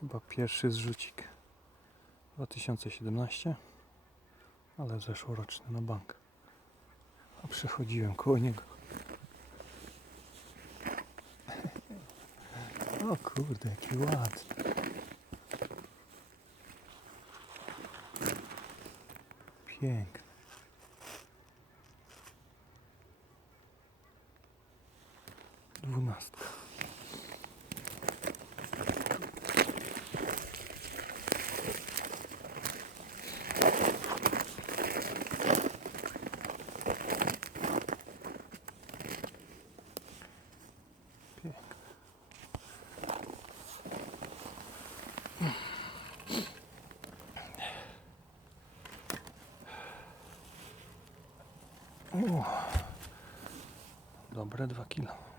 Chyba pierwszy zrzucik 2017, ale zeszłoroczny na bank. A przechodziłem koło niego. O kurde, jaki ładny. Piękny. Dwunastka. Dobre dwa kilo.